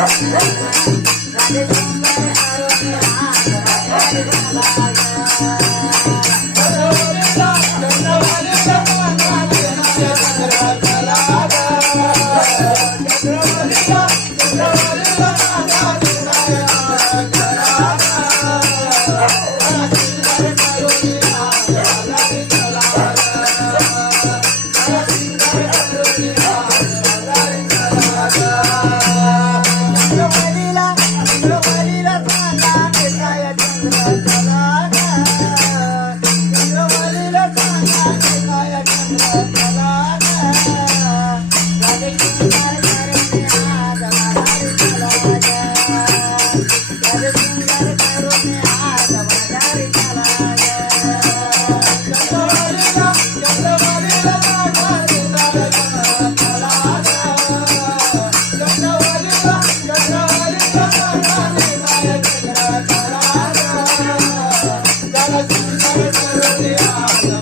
Yeah. Eu vou